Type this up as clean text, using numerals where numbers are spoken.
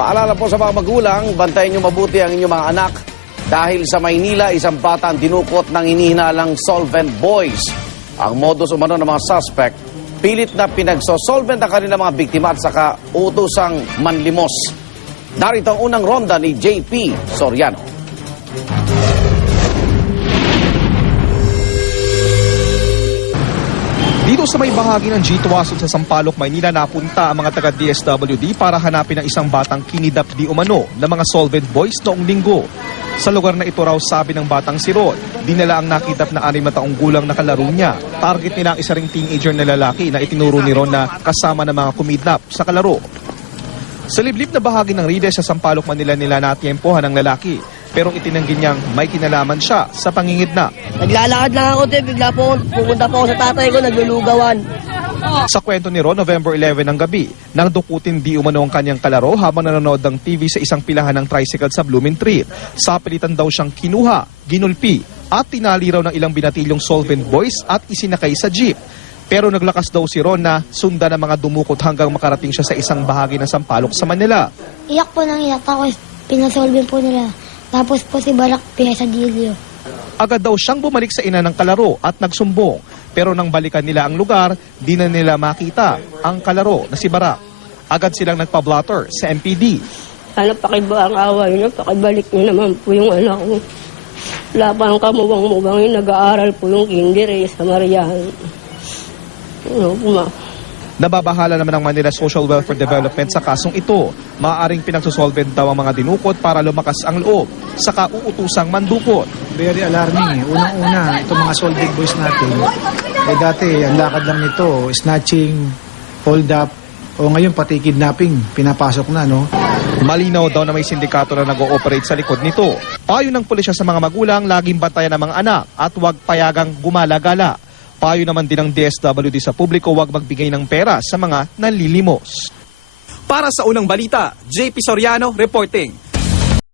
Paalala po sa mga magulang, bantayan niyo mabuti ang inyong mga anak dahil sa Maynila, isang bata ang dinukot ng inihinalang solvent boys. Ang modus umano ng mga suspect, pilit na pinagsosolvent ang kanilang mga biktima at saka utusang manlimos. Narito ang unang ronda ni JP Soriano. Dito sa may bahagi ng G2 sa Sampaloc, Maynila, napunta ang mga taga-DSWD para hanapin ang isang batang kinidap di umano ng mga solvent boys noong linggo. Sa lugar na ito raw, sabi ng batang si Ron, dinala ang nakidap na 6 na taong gulang na kalaro niya. Target nila ang isa ring teenager na lalaki na itinuro ni Ron na kasama ng mga kumidnap sa kalaro. Sa liblib na bahagi ng Rides sa Sampaloc, Manila, nila natyempohan ang lalaki. Pero itinanggi niyang may kinalaman siya sa pangingidnap. Naglalakad lang ako, bigla po pupunta po ako sa tatay ko, naglulugawan. Sa kwento ni Ron, November 11 ng gabi, nang dukutin di umano ang kanyang kalaro habang nanonood ng TV sa isang pilahan ng tricycle sa Blumentritt. Sa pilitan daw siyang kinuha, ginulpi, at tinali raw ng ilang binatilyong solvent boys at isinakay sa jeep. Pero naglakas daw si Ron na sundan ng mga dumukot hanggang makarating siya sa isang bahagi ng Sampaloc sa Manila. Iyak po nang iyak, tapos pinasolve po nila. Tapos po si Barak Piasadillo. Agad daw siyang bumalik sa ina ng kalaro at nagsumbong. Pero nang balikan nila ang lugar, di na nila makita ang kalaro na si Barak. Agad silang nagpa-blotter sa MPD. Sana pakiba ang away niyo, pakibalik niyo naman po yung anak ko. Wala pa ang kamuwang-muwang yung nag-aaral po yung kinder sa Marian. Ano po ma? Nababahala naman ang Manila Social Welfare Development sa kasong ito. Maaaring pinagsusolvent daw ang mga dinukot para lumakas ang loob. Saka uutusang mandukot. Very alarming. Unang-una, itong mga solvent boys natin. Dati, ang lakad lang nito, snatching, hold up, o ngayon pati kidnapping, pinapasok na, no? Malinaw daw na may sindikato na nag-ooperate sa likod nito. Payo ng pulisya sa mga magulang, laging bantayan ang mga anak at huwag payagang gumala-gala. Payo naman din ng DSWD sa publiko, huwag magbigay ng pera sa mga nanlilimos. Para sa unang balita, JP Soriano reporting.